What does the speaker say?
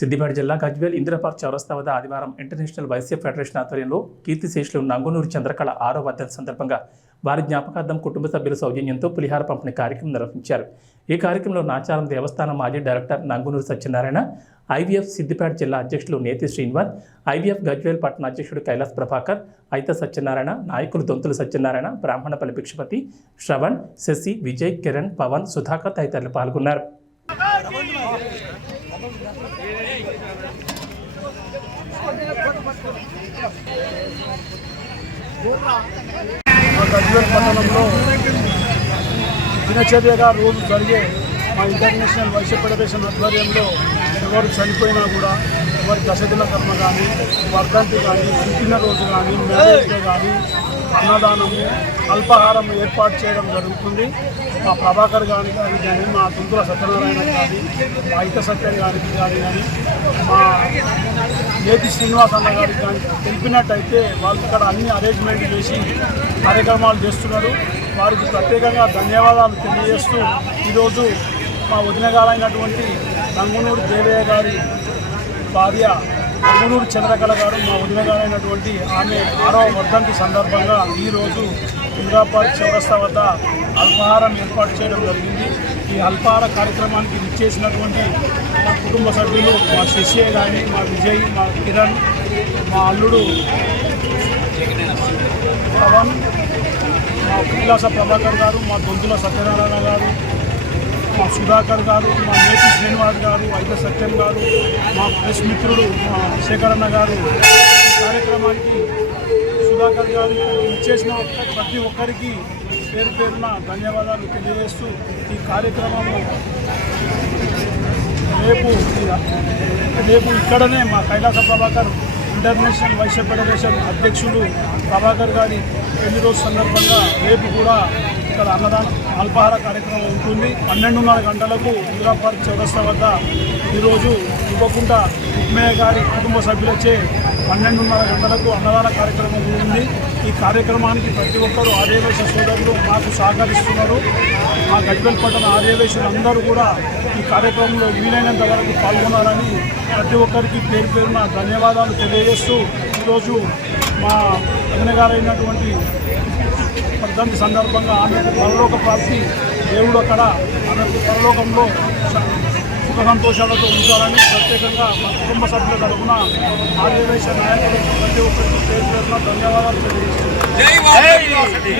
సిద్దిపేట జిల్లా గజ్వేల్ ఇందిరాపార్క్ చౌరస్తా వద్ద ఆదివారం ఇంటర్నేషనల్ వైశ్య ఫెడరేషన్ ఆధ్వర్యంలో కీర్తిశేషులు నంగునూరు చంద్రకళ 6వ వర్ధంతి సందర్భంగా వారి జ్ఞాపకార్థం కుటుంబ సభ్యుల సౌజన్యంతో పులిహార పంపిణీ కార్యక్రమం నిర్వహించారు. ఈ కార్యక్రమంలో నాచారం దేవస్థానం మాజీ డైరెక్టర్ నంగునూరు సత్యనారాయణ, ఐవీఎఫ్ సిద్దిపేట జిల్లా అధ్యక్షులు నేతి శ్రీనివాస్, ఐవీఎఫ్ గజ్వేల్ పట్టణ అధ్యక్షుడు కైలాస్ ప్రభాకర్, అయిత సత్యనారాయణ, నాయకులు దొంతులు సత్యనారాయణ, బ్రాహ్మణపల్లి భిక్షపతి, శ్రవణ్, శశి, విజయ్, కిరణ్, పవన్, సుధాకర్ తదితరులు పాల్గొన్నారు. గజ్వేల్ పట్టణంలో దినచర్యగా రోజు జరిగే మా ఇంటర్నేషనల్ వైశ్య ఫెడరేషన్ ఆధ్వర్యంలో ఎవరు చనిపోయినా కూడా ఎవరి దశదిన కర్మ కానీ, వర్ధంతి కానీ, పుట్టినరోజు కానీ, మ్యారేజ్ డే కానీ అన్నదానము, అల్పాహారం ఏర్పాటు చేయడం జరుగుతుంది. మా ప్రభాకర్ గారి కానీ, మా తుంతుల సత్యనారాయణ కానీ, మా అయిత సత్యం గారికి కానీ, మా నేతి శ్రీనివాస్ అన్న గారికి కానీ తెలిపినట్టయితే వాళ్ళు ఇక్కడ అన్ని అరేంజ్మెంట్ చేసి కార్యక్రమాలు చేస్తున్నారు. వారికి ప్రత్యేకంగా ధన్యవాదాలు తెలియజేస్తూ ఈరోజు మా వదినగారైనటువంటి నంగునూరు దేవయ్య గారి భార్య నంగునూరు చంద్రకళ గారు, మా వదినగారైనటువంటి ఆమె 6వ వర్ధంతి సందర్భంగా ఈరోజు ఇందిరాపార్క్ చౌరస్తా వద్ద అల్పాహారం ఏర్పాటు చేయడం జరిగింది. ఈ అల్పాహార కార్యక్రమానికి ఇచ్చేసినటువంటి మా కుటుంబ సభ్యులు, మా శశి కానీ, మా విజయ్, మా కిరణ్, మా అల్లుడు పవన్, మా కైలాస ప్రభాకర్ గారు, మా దొంతుల సత్యనారాయణ గారు, మా సుధాకర్ గారు, మా నేతి శ్రీనివాస్ గారు, అయిత సత్యం గారు, మా ప్రెస్ మిత్రుడు మా శేఖరన్న గారు, ఈ కార్యక్రమానికి సుధాకర్ గారు ఇచ్చేసిన ప్రతి ఒక్కరికి పేరు పేరున ధన్యవాదాలు తెలియజేస్తూ ఈ కార్యక్రమము రేపు ఇక్కడనే మా కైలాస ప్రభాకర్ ఇంటర్నేషనల్ వైశ్య ఫెడరేషన్ అధ్యక్షులు ప్రభాకర్ గారి పెళ్లి రోజు సందర్భంగా రేపు కూడా ఇక్కడ అన్నదానం అల్పాహార కార్యక్రమం ఉంటుంది. 12:30 గంటలకు ఇందిరాపార్క్ చౌరస్తా వద్ద ఈరోజు ఇవ్వకుండా ఉప్మయ్య గారి కుటుంబ సభ్యులచే 12:30 గంటలకు అన్నదాన కార్యక్రమం ఉంది. ఈ కార్యక్రమానికి ప్రతి ఒక్కరూ ఆర్యవైశ్య సోదరులు మాకు సహకరిస్తున్నారు. మా గజ్వేల్ పట్టణ ఆర్యవైశ్యులందరూ కూడా ఈ కార్యక్రమంలో వీలైనంత వరకు పాల్గొనాలని ప్రతి ఒక్కరికి పేరు పేరున ధన్యవాదాలు తెలియజేస్తూ ఈరోజు మా వదినగారైనటువంటి వర్ధంతి సందర్భంగా ఆమెకు పరలోక ప్రాప్తి దేవుడు అక్కడ ఆమెకు పరలోకంలో సుఖ సంతోషాలతో ఉంచాలని ప్రత్యేకంగా మా కుటుంబ సభ్యుల తరఫున ఆర్యవైశ్య నాయకులు ప్రతి ఒక్కరికి పేరు పేరున ధన్యవాదాలు తెలియజేస్తున్నారు.